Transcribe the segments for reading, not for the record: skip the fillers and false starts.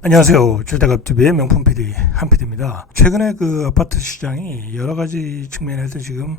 안녕하세요. 주택업TV의 명품 PD 한PD입니다. 최근에 그 아파트 시장이 여러 가지 측면에서 지금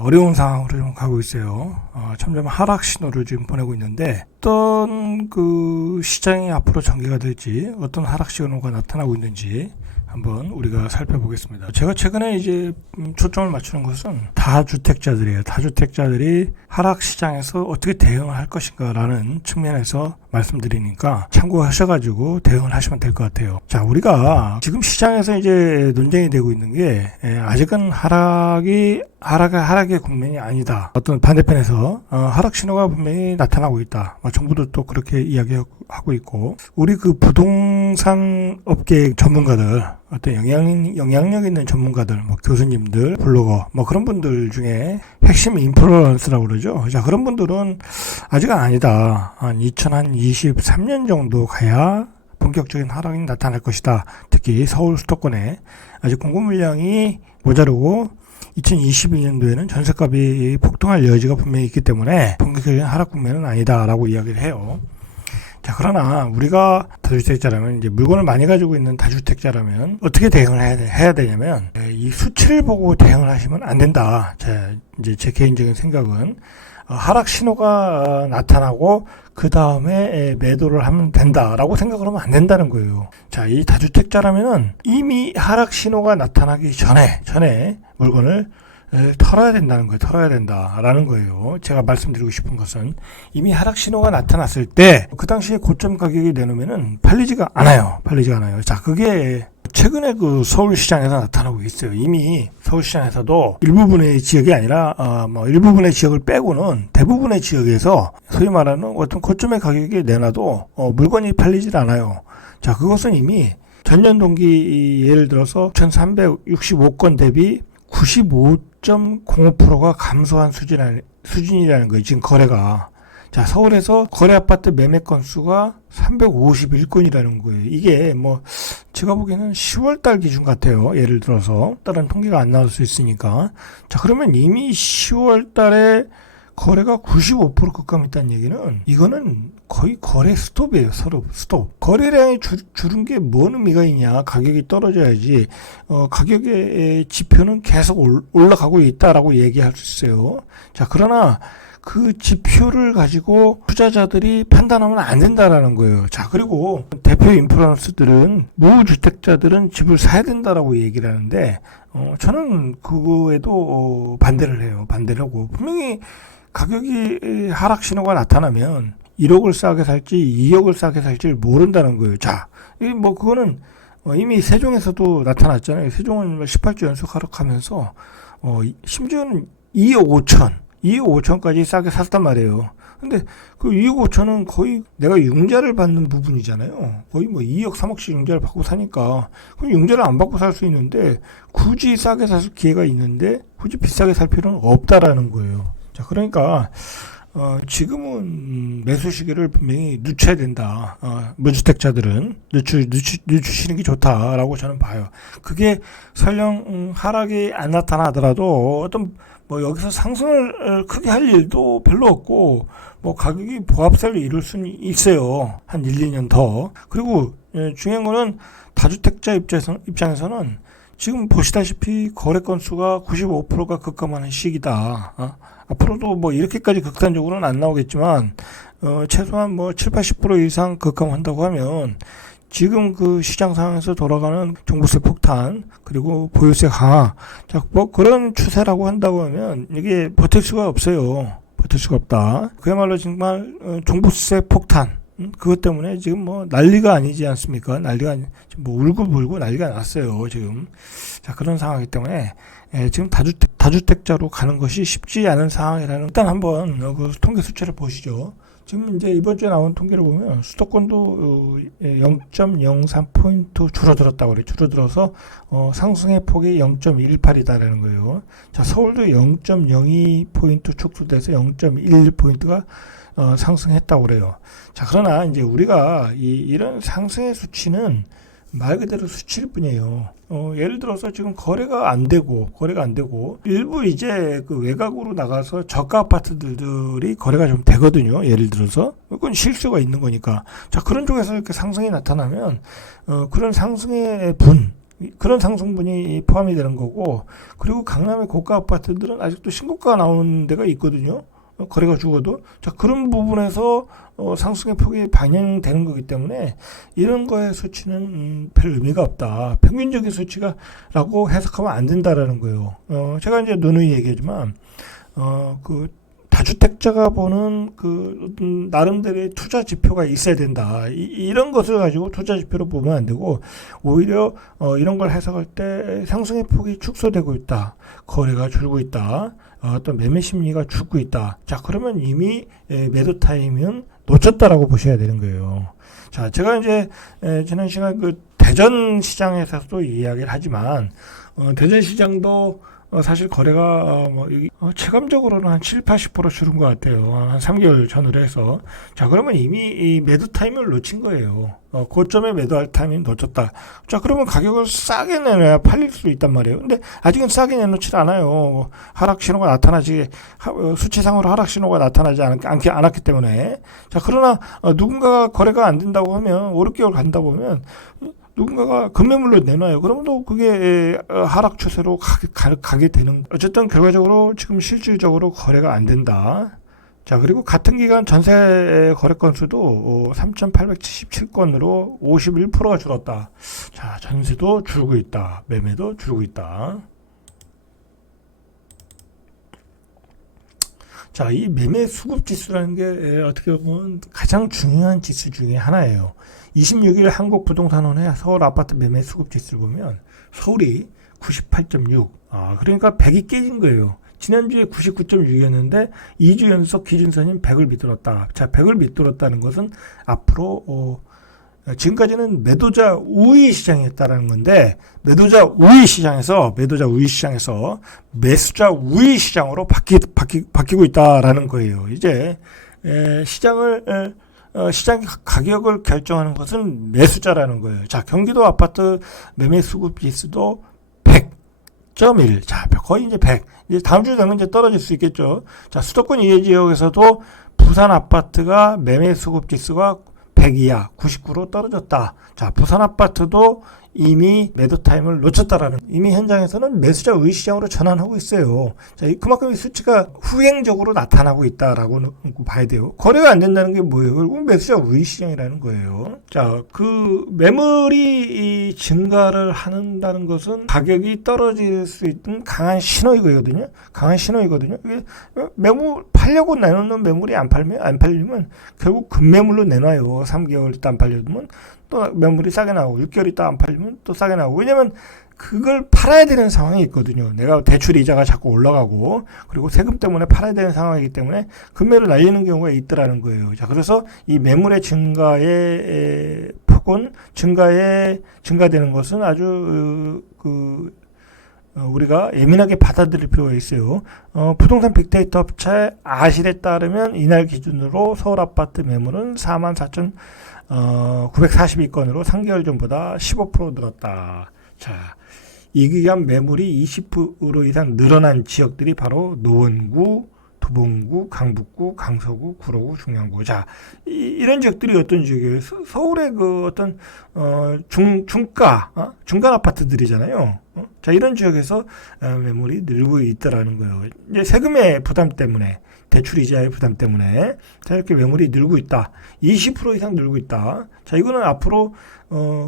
어려운 상황으로 좀 가고 있어요. 점점 하락 신호를 지금 보내고 있는데 어떤 그 시장이 앞으로 전개가 될지, 어떤 하락 신호가 나타나고 있는지 한번 우리가 살펴보겠습니다. 제가 최근에 이제 초점을 맞추는 것은 다주택자들이에요. 다주택자들이 하락 시장에서 어떻게 대응을 할 것인가라는 측면에서 말씀드리니까 참고하셔가지고 대응을 하시면 될 것 같아요. 자, 우리가 지금 시장에서 이제 논쟁이 되고 있는 게 아직은 하락의 국면이 아니다. 어떤 반대편에서 하락 신호가 분명히 나타나고 있다. 정부도 또 그렇게 이야기하고 있고, 우리 그 부동산 업계 전문가들, 어떤 영향력 있는 전문가들, 교수님들, 블로거, 그런 분들 중에 핵심 인플루언서라고 그러죠. 자, 그런 분들은 아직은 아니다. 한 2023년 정도 가야 본격적인 하락이 나타날 것이다. 특히 서울 수도권에 아직 공급 물량이 모자르고 2022년도에는 전셋값이 폭등할 여지가 분명히 있기 때문에 본격적인 하락 국면은 아니다라고 이야기를 해요. 자, 그러나 우리가 다주택자라면, 이제 물건을 많이 가지고 있는 다주택자라면 어떻게 대응을 해야 되냐면, 이 수치를 보고 대응을 하시면 안 된다. 자, 이제 제 개인적인 생각은 하락 신호가 나타나고 그 다음에 매도를 하면 된다라고 생각을 하면 안 된다는 거예요. 자, 이 다주택자라면은 이미 하락 신호가 나타나기 전에 물건을 털어야 된다는 거예요. 털어야 된다라는 거예요. 제가 말씀드리고 싶은 것은 이미 하락 신호가 나타났을 때 그 당시에 고점 가격이 내놓으면은 팔리지가 않아요. 자, 그게 최근에 그 서울시장에서 나타나고 있어요. 이미 서울시장에서도 일부분의 지역이 아니라 일부분의 지역을 빼고는 대부분의 지역에서 소위 말하는 어떤 고점의 가격이 내놔도 물건이 팔리질 않아요. 자, 그것은 이미 전년 동기 예를 들어서 1365건 대비 95.05%가 감소한 수준이라는 거예요. 지금 거래가. 자, 서울에서 거래 아파트 매매 건수가 351건이라는 거예요. 이게 제가 보기에는 10월달 기준 같아요. 예를 들어서 다른 통계가 안 나올 수 있으니까. 자, 그러면 이미 10월달에 거래가 95% 급감했다는 얘기는, 이거는 거의 거래 스톱이에요. 서로 스톱. 거래량이 줄은 게 뭔 의미가 있냐. 가격이 떨어져야지. 가격의 지표는 계속 올라가고 있다라고 얘기할 수 있어요. 자, 그러나 그 지표를 가지고 투자자들이 판단하면 안 된다라는 거예요. 자, 그리고 대표 인플루언서들은 무주택자들은 집을 사야 된다라고 얘기를 하는데, 저는 그거에도 반대를 해요. 반대를 하고, 분명히 가격이 하락 신호가 나타나면 1억을 싸게 살지 2억을 싸게 살지 모른다는 거예요. 자, 그거는 이미 세종에서도 나타났잖아요. 세종은 18주 연속 하락하면서 심지어는 2억 5천까지 싸게 샀단 말이에요. 근데 그 2억 5천은 거의 내가 융자를 받는 부분이잖아요. 거의 2억 3억씩 융자를 받고 사니까, 그럼 융자를 안 받고 살 수 있는데 굳이 싸게 살 기회가 있는데 굳이 비싸게 살 필요는 없다라는 거예요. 자, 그러니까 지금은 매수 시기를 분명히 늦춰야 된다. 무주택자들은 늦추시는 게 좋다라고 저는 봐요. 그게 설령 하락이 안 나타나더라도 어떤 여기서 상승을 크게 할 일도 별로 없고, 가격이 보합세를 이룰 수는 있어요. 한 1, 2년 더. 그리고 중요한 거는 다주택자 입장에서는 지금 보시다시피 거래 건수가 95%가 급감하는 시기다. 앞으로도 이렇게까지 극단적으로는 안 나오겠지만, 최소한 7, 80% 이상 급감한다고 하면, 지금 그 시장 상황에서 돌아가는 종부세 폭탄, 그리고 보유세 강화, 자, 그런 추세라고 한다고 하면 이게 버틸 수가 없어요. 버틸 수가 없다. 그야말로 정말 종부세 폭탄, 그것 때문에 지금 난리가 아니지 않습니까? 울고불고 난리가 났어요, 지금. 자, 그런 상황이기 때문에 지금 다주택자로 가는 것이 쉽지 않은 상황이라는, 일단 한번 그 통계 수치를 보시죠. 지금 이제 이번 주에 나온 통계를 보면 수도권도 0.03포인트 줄어들었다고 그래요. 줄어들어서 상승의 폭이 0.18이다라는 거예요. 자, 서울도 0.02포인트 축소돼서 0.11포인트가 상승했다고 그래요. 자, 그러나 이제 우리가 이런 상승의 수치는 말 그대로 수치일 뿐이에요. 예를 들어서 지금 거래가 안 되고 일부 이제 그 외곽으로 나가서 저가 아파트들이 거래가 좀 되거든요. 예를 들어서 그건 실수가 있는 거니까. 자, 그런 쪽에서 이렇게 상승이 나타나면 그런 상승의 그런 상승분이 포함이 되는 거고, 그리고 강남의 고가 아파트들은 아직도 신고가가 나오는 데가 있거든요. 거래가 죽어도. 자, 그런 부분에서 상승의 폭이 반영되는 거기 때문에 이런 거의 수치는 별 의미가 없다. 평균적인 수치가라고 해석하면 안 된다라는 거예요. 제가 이제 누누이 얘기하지만 그 다주택자가 보는 그 나름대로의 투자 지표가 있어야 된다. 이런 것을 가지고 투자 지표로 보면 안 되고, 오히려 이런 걸 해석할 때 상승의 폭이 축소되고 있다, 거래가 줄고 있다, 또 매매 심리가 죽고 있다. 자, 그러면 이미 매도 타임은 놓쳤다라고 보셔야 되는 거예요. 자, 제가 이제 지난 시간 그 대전 시장에서도 이야기를 하지만 대전 시장도 사실 거래가 체감적으로는 한 7, 80% 줄은 것 같아요. 한 3개월 전으로 해서. 자, 그러면 이미 이 매도 타임을 놓친 거예요. 고점에 매도할 타임을 놓쳤다. 자, 그러면 가격을 싸게 내놔야 팔릴 수 있단 말이에요. 근데 아직은 싸게 내놓지 않아요. 하락 신호가 나타나지, 수치상으로 하락 신호가 나타나지 않았기 때문에. 자, 그러나 누군가가 거래가 안 된다고 하면 5, 6개월 간다 보면 누군가가 급매물로 내놔요. 그러면 또 그게 하락 추세로 가게 되는. 어쨌든 결과적으로 지금 실질적으로 거래가 안 된다. 자, 그리고 같은 기간 전세 거래 건수도 3,877건으로 51%가 줄었다. 자, 전세도 줄고 있다. 매매도 줄고 있다. 자, 이 매매 수급 지수라는 게 어떻게 보면 가장 중요한 지수 중에 하나예요. 26일 한국부동산원의 서울 아파트 매매 수급 지수를 보면 서울이 98.6. 그러니까 100이 깨진 거예요. 지난주에 99.6이었는데 2주 연속 기준선인 100을 밑돌았다. 자, 100을 밑돌았다는 것은 앞으로 지금까지는 매도자 우위 시장이었다라는 건데, 매도자 우위 시장에서 매수자 우위 시장으로 바뀌고 있다라는 거예요. 이제 시장 가격을 결정하는 것은 매수자라는 거예요. 자, 경기도 아파트 매매 수급 지수도 100.1. 자, 거의 이제 100. 이제 다음 주 되면 이제 떨어질 수 있겠죠. 자, 수도권 이외 지역에서도 부산 아파트가 매매 수급 지수가 100 이하 99로 떨어졌다. 자, 부산 아파트도 이미 매도 타임을 놓쳤다라는, 이미 현장에서는 매수자 우위 시장으로 전환하고 있어요. 자, 그만큼 이 수치가 후행적으로 나타나고 있다라고 봐야 돼요. 거래가 안 된다는 게 뭐예요? 결국 매수자 우위 시장이라는 거예요. 자, 그 매물이 증가를 한다는 것은 가격이 떨어질 수 있는 강한 신호이거든요. 이게 매물 팔려고 내놓는 매물이 안 팔리면 결국 급매물로 내놔요. 3개월 있다 안 팔려면 또 매물이 싸게 나오고, 6개월 있다 안 팔리면 또 싸게 나오고. 왜냐면 그걸 팔아야 되는 상황이 있거든요. 내가 대출 이자가 자꾸 올라가고, 그리고 세금 때문에 팔아야 되는 상황이기 때문에 급매를 날리는 경우가 있더라는 거예요. 자, 그래서 이 매물의 증가의 폭은 증가되는 것은 아주 우리가 예민하게 받아들일 필요가 있어요. 부동산 빅데이터 업체 아실에 따르면 이날 기준으로 서울 아파트 매물은 44,942건으로 3개월 전보다 15% 늘었다. 자, 이 기간 매물이 20% 이상 늘어난 지역들이 바로 노원구, 도봉구, 강북구, 강서구, 구로구, 중량구. 자, 이런 지역들이 어떤 지역이에요? 서울의 그 어떤 중간 아파트들이잖아요. 자, 이런 지역에서 매물이 늘고 있다라는 거예요. 이제 세금의 부담 때문에, 대출 이자의 부담 때문에 자, 이렇게 매물이 늘고 있다. 20% 이상 늘고 있다. 자, 이거는 앞으로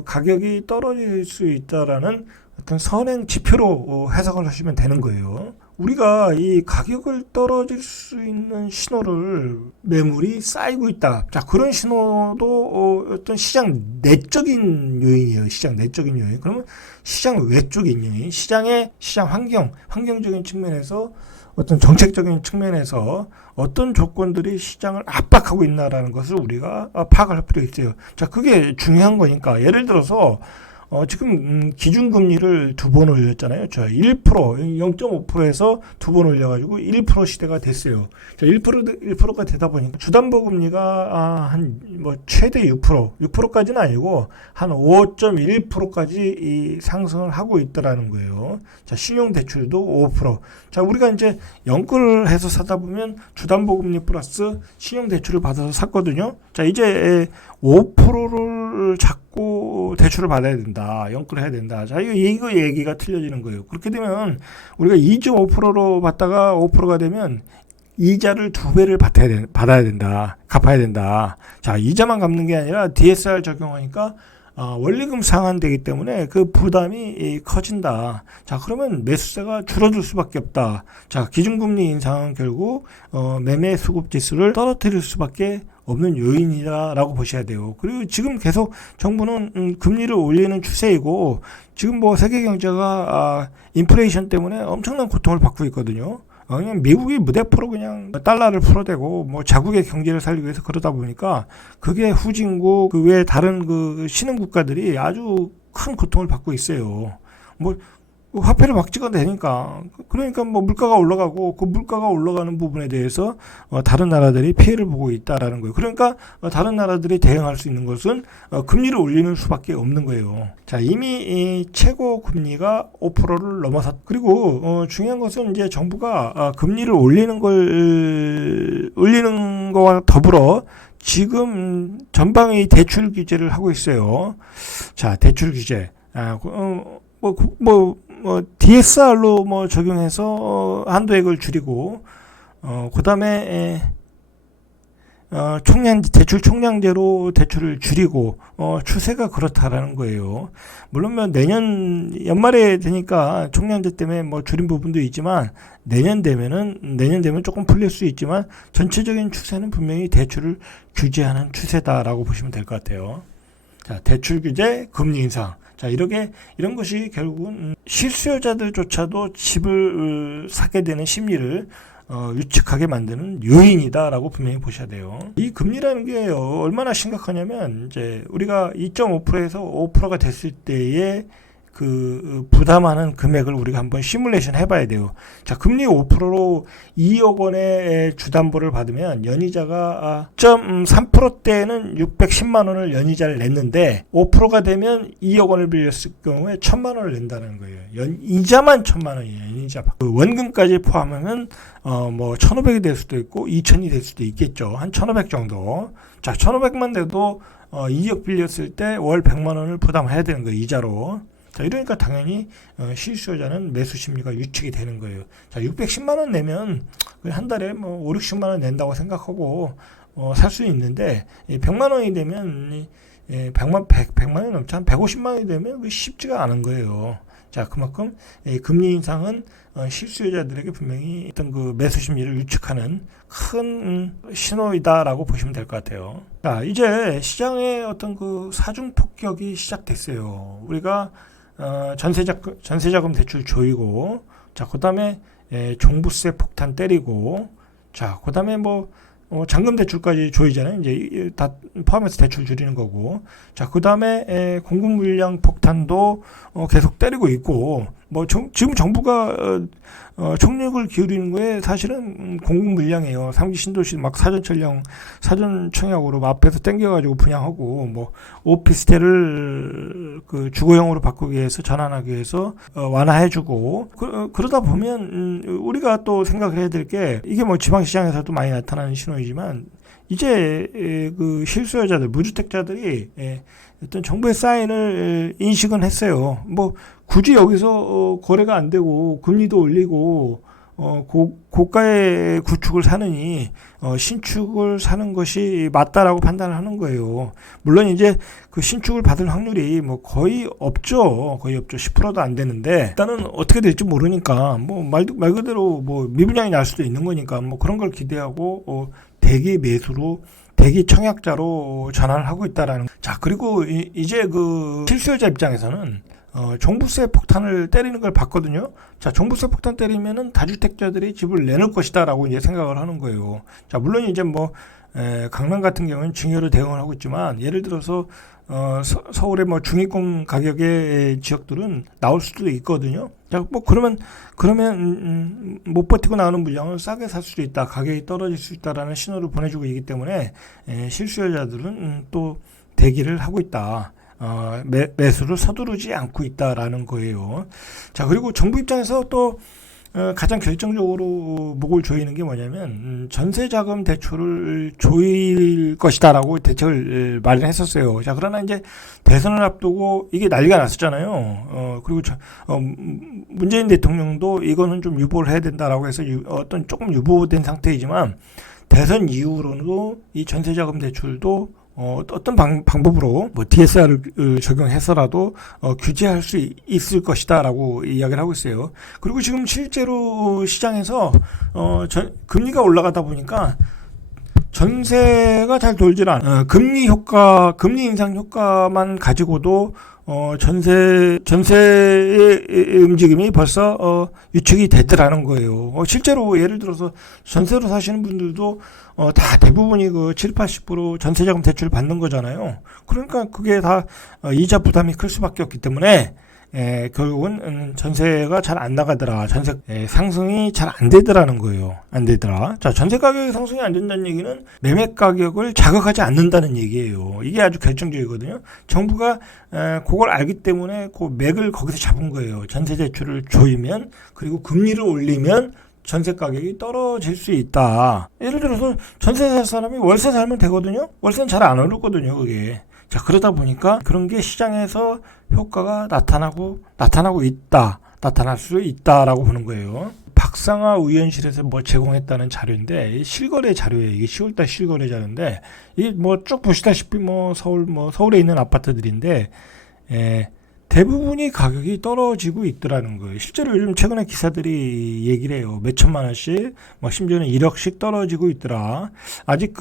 가격이 떨어질 수 있다라는 어떤 선행 지표로 해석을 하시면 되는 거예요. 우리가 이 가격을 떨어질 수 있는 신호를, 매물이 쌓이고 있다. 자, 그런 신호도 어떤 시장 내적인 요인이에요. 시장 내적인 요인. 그러면 시장 외적인 요인, 시장 환경적인 측면에서, 어떤 정책적인 측면에서 어떤 조건들이 시장을 압박하고 있나라는 것을 우리가 파악을 할 필요가 있어요. 자, 그게 중요한 거니까. 예를 들어서 지금 기준금리를 두 번 올렸잖아요. 저 1%, 0.5%에서 두 번 올려가지고 1% 시대가 됐어요. 자, 1%가 되다 보니까 주담보금리가 한 뭐 최대 6%까지는 아니고 한 5.1%까지 상승을 하고 있더라는 거예요. 자, 신용대출도 5%. 자, 우리가 이제 연끌을 해서 사다 보면 주담보금리 플러스 신용대출을 받아서 샀거든요. 자, 이제 5%를 잡고 대출을 받아야 된다. 연끌해야 된다. 자, 이거 얘기가 틀려지는 거예요. 그렇게 되면 우리가 2.5%로 받다가 5%가 되면 이자를 2배를 받아야 된다. 갚아야 된다. 자, 이자만 갚는 게 아니라 DSR 적용하니까 원리금 상환되기 때문에 그 부담이 커진다. 자, 그러면 매수세가 줄어들 수밖에 없다. 자, 기준금리 인상은 결국 매매 수급 지수를 떨어뜨릴 수밖에 없는 요인이다라고 보셔야 돼요. 그리고 지금 계속 정부는 금리를 올리는 추세이고 지금 뭐 세계 경제가 인플레이션 때문에 엄청난 고통을 받고 있거든요. 그냥 미국이 무대포로 그냥 달러를 풀어대고 뭐 자국의 경제를 살리기 위해서 그러다 보니까 그게 후진국 그 외에 다른 그 신흥 국가들이 아주 큰 고통을 받고 있어요. 뭐 화폐를 막 찍어내니까 그러니까 뭐 물가가 올라가고 그 물가가 올라가는 부분에 대해서 다른 나라들이 피해를 보고 있다라는 거예요. 그러니까 다른 나라들이 대응할 수 있는 것은 금리를 올리는 수밖에 없는 거예요. 자, 이미 이 최고 금리가 5%를 넘어섰. 그리고 중요한 것은 이제 정부가 금리를 올리는 거와 더불어 지금 전방위 대출 규제를 하고 있어요. 자, 대출 규제. DSR로 뭐 적용해서 한도액을 줄이고, 그 다음에, 대출 총량제로 대출을 줄이고, 추세가 그렇다라는 거예요. 물론 뭐 내년 연말에 되니까 총량제 때문에 뭐 줄인 부분도 있지만, 내년 되면 조금 풀릴 수 있지만, 전체적인 추세는 분명히 대출을 규제하는 추세다라고 보시면 될 것 같아요. 자, 대출 규제, 금리 인상. 자, 이런 것이 결국은 실수요자들조차도 집을 사게 되는 심리를 유축하게 만드는 요인이다라고 분명히 보셔야 돼요. 이 금리라는 게 얼마나 심각하냐면 이제 우리가 2.5%에서 5%가 됐을 때에 그 부담하는 금액을 우리가 한번 시뮬레이션 해봐야 돼요. 자, 금리 5%로 2억 원의 주담보를 받으면 연이자가 0.3%대는 610만 원을 연이자를 냈는데 5%가 되면 2억 원을 빌렸을 경우에 1000만 원을 낸다는 거예요. 이자만 1000만 원이에요. 연이자. 그 원금까지 포함하면 뭐 1500이 될 수도 있고 2000이 될 수도 있겠죠. 한 1500 정도. 자, 1500만 돼도 2억 빌렸을 때 월 100만 원을 부담해야 되는 거예요. 이자로. 자, 이러니까 당연히 실수요자는 매수 심리가 유축이 되는 거예요. 자, 610만 원 내면 한 달에 뭐 5, 60만 원 낸다고 생각하고 살 수 있는데 100만 원이 되면 100만 원이 넘지 한 150만 원이 되면 쉽지가 않은 거예요. 자, 그만큼 금리 인상은 실수요자들에게 분명히 어떤 그 매수 심리를 유축하는 큰 신호이다라고 보시면 될 것 같아요. 자, 이제 시장의 어떤 그 사중 폭격이 시작됐어요. 우리가 전세자금 대출 조이고, 자, 그 다음에 종부세 폭탄 때리고, 자, 그 다음에 뭐 잔금 대출까지 조이잖아요. 이제 다 포함해서 대출 줄이는 거고, 자, 그 다음에 공급 물량 폭탄도 계속 때리고 있고, 뭐 지금 정부가 총력을 기울이는 거에 사실은 공급 물량이에요. 3기 신도시 막 사전 청약으로 앞에서 땡겨가지고 분양하고, 뭐 오피스텔을 그 주거용으로 바꾸기 위해서 전환하기 위해서 완화해주고, 그러다 보면 우리가 또 생각해야 될 게 이게 뭐 지방시장에서도 많이 나타나는 신호이지만 이제 그 실수요자들, 무주택자들이 어떤 정부의 사인을 인식은 했어요. 뭐 굳이 여기서 거래가 안 되고 금리도 올리고 고가의 구축을 사느니 신축을 사는 것이 맞다라고 판단을 하는 거예요. 물론 이제 그 신축을 받을 확률이 뭐 거의 없죠. 10%도 안 되는데 일단은 어떻게 될지 모르니까 뭐 말 그대로 뭐 미분양이 날 수도 있는 거니까 뭐 그런 걸 기대하고 대기 매수로 대기 청약자로 전환을 하고 있다라는. 자, 그리고 이제 그 실수요자 입장에서는 종부세 폭탄을 때리는 걸 봤거든요. 자, 종부세 폭탄 때리면은 다주택자들이 집을 내놓을 것이다라고 이제 생각을 하는 거예요. 자, 물론 이제 뭐 강남 같은 경우는 증여로 대응을 하고 있지만 예를 들어서 서울의 뭐 중위권 가격의 지역들은 나올 수도 있거든요. 자, 뭐 그러면 못 버티고 나오는 물량을 싸게 살 수도 있다. 가격이 떨어질 수 있다라는 신호를 보내주고 있기 때문에 실수요자들은 또 대기를 하고 있다. 매수를 서두르지 않고 있다라는 거예요. 자, 그리고 정부 입장에서 또 가장 결정적으로 목을 조이는 게 뭐냐면 전세자금 대출을 조일 것이다라고 대책을 마련했었어요. 자, 그러나 이제 대선을 앞두고 이게 난리가 났었잖아요. 그리고 문재인 대통령도 이거는 좀 유보를 해야 된다라고 해서 어떤 조금 유보된 상태이지만 대선 이후로도 이 전세자금 대출도 어떤 방법으로 뭐 DSR을 적용해서라도 규제할 수 있을 것이다라고 이야기를 하고 있어요. 그리고 지금 실제로 시장에서 금리가 올라가다 보니까 전세가 잘 돌질 않아. 금리 인상 효과만 가지고도 전세의 움직임이 벌써 유축이 됐더라는 거예요. 실제로 예를 들어서 전세로 사시는 분들도 다 대부분이 그 70-80% 전세자금 대출을 받는 거잖아요. 그러니까 그게 다 이자 부담이 클 수밖에 없기 때문에 결국은 전세가 잘 안 나가더라. 전세 상승이 잘 안 되더라는 거예요. 안 되더라. 자, 전세 가격이 상승이 안 된다는 얘기는 매매 가격을 자극하지 않는다는 얘기예요. 이게 아주 결정적이거든요. 정부가 그걸 알기 때문에 그 맥을 거기서 잡은 거예요. 전세 대출을 조이면, 그리고 금리를 올리면 전세 가격이 떨어질 수 있다. 예를 들어서 전세 살 사람이 월세 살면 되거든요. 월세는 잘 안 오르거든요, 그게. 자, 그러다 보니까 그런 게 시장에서 효과가 나타날 수 있다라고 보는 거예요. 박상하 의원실에서 뭐 제공했다는 자료인데, 실거래 자료예요. 이게 10월달 실거래 자료인데, 이게 뭐 쭉 보시다시피 서울에 있는 아파트들인데, 대부분이 가격이 떨어지고 있더라는 거예요. 실제로 요즘 최근에 기사들이 얘기를 해요. 몇 천만 원씩, 심지어는 1억씩 떨어지고 있더라. 아직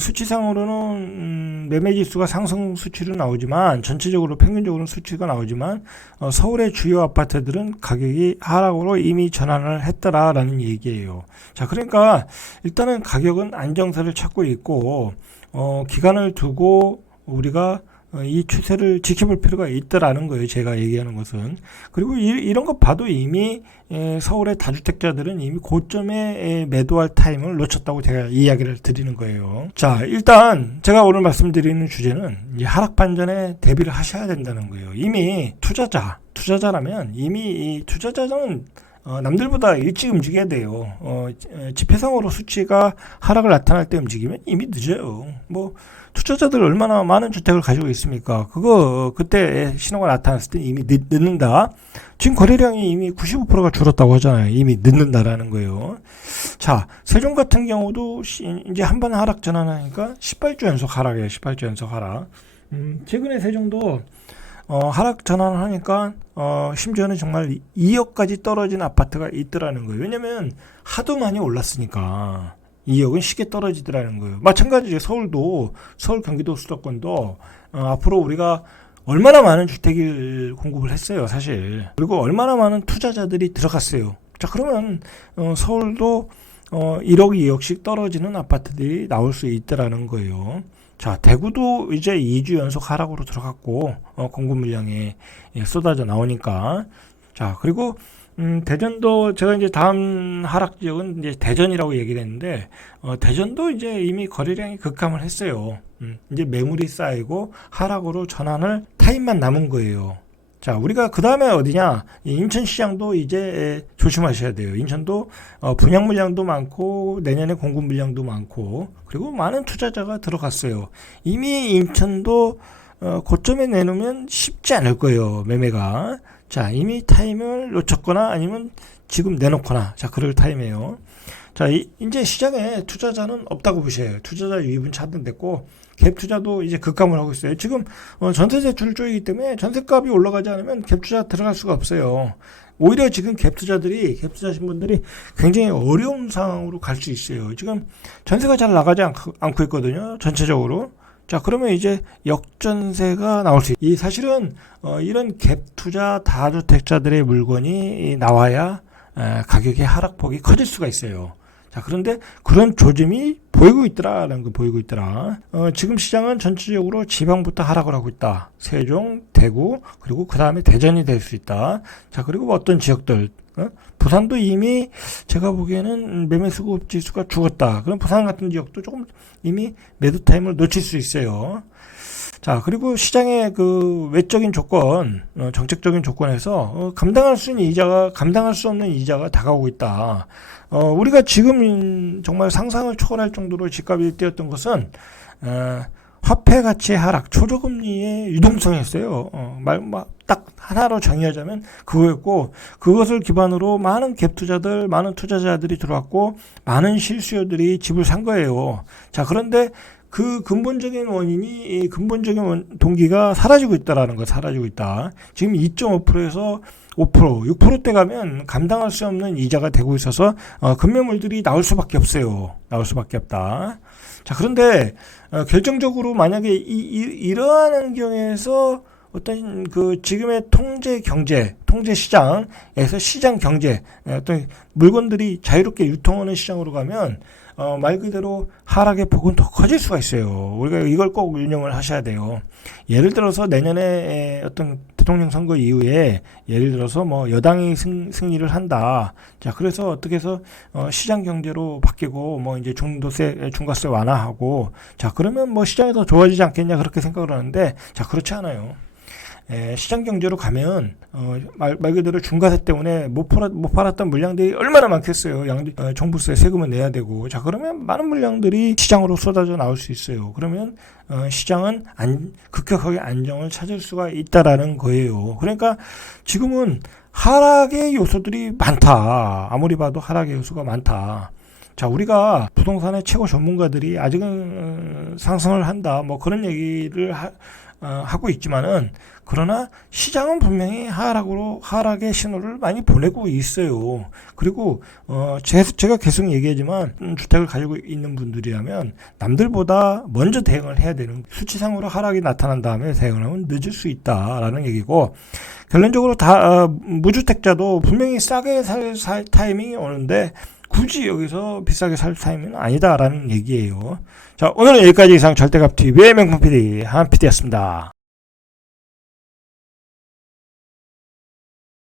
수치상으로는 매매 지수가 상승 수치로 나오지만, 전체적으로 평균적으로는 수치가 나오지만, 서울의 주요 아파트들은 가격이 하락으로 이미 전환을 했더라라는 얘기예요. 자, 그러니까 일단은 가격은 안정세를 찾고 있고, 기간을 두고 우리가 이 추세를 지켜볼 필요가 있다라는 거예요. 제가 얘기하는 것은. 그리고 이런 거 봐도 이미 서울의 다주택자들은 이미 고점에 매도할 타임을 놓쳤다고 제가 이야기를 드리는 거예요. 자, 일단 제가 오늘 말씀드리는 주제는 이 하락 반전에 대비를 하셔야 된다는 거예요. 이미 투자자라면 이미 이 투자자는 남들보다 일찍 움직여야 돼요. 지표상으로 수치가 하락을 나타날 때 움직이면 이미 늦어요. 투자자들 얼마나 많은 주택을 가지고 있습니까? 그때 신호가 나타났을 때 이미 늦는다. 지금 거래량이 이미 95%가 줄었다고 하잖아요. 이미 늦는다라는 거예요. 자, 세종 같은 경우도 이제 한 번 하락 전환하니까 18주 연속 하락이에요. 18주 연속 하락. 최근에 세종도 하락 전환을 하니까 심지어는 정말 2억까지 떨어진 아파트가 있더라는 거예요. 왜냐면 하도 많이 올랐으니까 2억은 쉽게 떨어지더라는 거예요. 마찬가지죠. 서울 경기도 수도권도 앞으로 우리가 얼마나 많은 주택을 공급을 했어요, 사실. 그리고 얼마나 많은 투자자들이 들어갔어요. 자, 그러면 서울도 1억, 2억씩 떨어지는 아파트들이 나올 수 있더라는 거예요. 자, 대구도 이제 2주 연속 하락으로 들어갔고, 공급 물량이 쏟아져 나오니까. 자, 그리고 대전도 제가 이제 다음 하락 지역은 이제 대전이라고 얘기를 했는데, 대전도 이제 이미 거래량이 급감을 했어요. 이제 매물이 쌓이고 하락으로 전환을 타임만 남은 거예요. 자, 우리가 그 다음에 어디냐? 인천시장도 이제 조심하셔야 돼요. 인천도 분양 물량도 많고 내년에 공급 물량도 많고, 그리고 많은 투자자가 들어갔어요. 이미 인천도 고점에 내놓으면 쉽지 않을 거예요, 매매가. 자, 이미 타임을 놓쳤거나 아니면 지금 내놓거나, 자, 그럴 타임이에요. 자, 이제 시장에 투자자는 없다고 보셔요. 투자자 유입은 차단됐고, 갭 투자도 이제 급감을 하고 있어요. 지금 전세 대출을 쪼이기 때문에 전세값이 올라가지 않으면 갭 투자 들어갈 수가 없어요. 오히려 지금 갭 투자하신 분들이 굉장히 어려운 상황으로 갈 수 있어요. 지금 전세가 잘 나가지 않고 있거든요, 전체적으로. 자, 그러면 이제 역전세가 나올 수 있어요. 사실은 이런 갭 투자 다주택자들의 물건이 나와야 가격의 하락폭이 커질 수가 있어요. 자, 자, 그런데 그런 조짐이 보이고 있더라라는 거 보이고 있더라. 지금 시장은 전체적으로 지방부터 하락을 하고 있다. 세종, 대구, 그리고 그 다음에 대전이 될 수 있다. 자, 그리고 어떤 지역들, 부산도 이미 제가 보기에는 매매 수급 지수가 죽었다. 그럼 부산 같은 지역도 조금 이미 매도 타임을 놓칠 수 있어요. 자, 그리고 시장의 그 외적인 조건, 정책적인 조건에서 감당할 수 있는 이자가, 감당할 수 없는 이자가 다가오고 있다. 우리가 지금 정말 상상을 초월할 정도로 집값이 뛰었던 것은 화폐 가치의 하락, 초저금리의 유동성이었어요. 딱 하나로 정의하자면 그거였고, 그것을 기반으로 많은 갭 투자들, 많은 투자자들이 들어왔고, 많은 실수요들이 집을 산 거예요. 자, 그런데 그 근본적인 원인이, 근본적인 동기가 사라지고 있다라는 거, 사라지고 있다. 지금 2.5%에서 5%, 6%대 가면 감당할 수 없는 이자가 되고 있어서 금매물들이 나올 수밖에 없어요. 나올 수밖에 없다. 자, 그런데 결정적으로 만약에 이러한 환경에서 어떤 그 지금의 통제 경제, 통제 시장에서 시장 경제, 어떤 물건들이 자유롭게 유통하는 시장으로 가면 말 그대로 하락의 폭은 더 커질 수가 있어요. 우리가 이걸 꼭 유념을 하셔야 돼요. 예를 들어서 내년에 어떤 대통령 선거 이후에 예를 들어서 뭐 여당이 승리를 한다. 자, 그래서 어떻게 해서 시장 경제로 바뀌고 뭐 이제 중과세 완화하고, 자, 그러면 뭐 시장이 더 좋아지지 않겠냐 그렇게 생각을 하는데, 자, 그렇지 않아요. 시장 경제로 가면 말 그대로 중과세 때문에 못 팔았던 물량들이 얼마나 많겠어요. 종부세 세금을 내야 되고, 자, 그러면 많은 물량들이 시장으로 쏟아져 나올 수 있어요. 그러면 시장은 급격하게 안정을 찾을 수가 있다라는 거예요. 그러니까 지금은 하락의 요소들이 많다. 아무리 봐도 하락의 요소가 많다. 자, 우리가 부동산의 최고 전문가들이 아직은 상승을 한다, 뭐 그런 얘기를 하고 있지만은, 그러나 시장은 분명히 하락의 신호를 많이 보내고 있어요. 그리고 제가 계속 얘기하지만 주택을 가지고 있는 분들이라면 남들보다 먼저 대응을 해야 되는, 수치상으로 하락이 나타난 다음에 대응을 하면 늦을 수 있다라는 얘기고, 결론적으로 무주택자도 분명히 싸게 살 타이밍이 오는데 굳이 여기서 비싸게 살 타이밍은 아니다라는 얘기예요. 자, 오늘은 여기까지. 이상 절대값TV의 명품 PD 한 PD였습니다.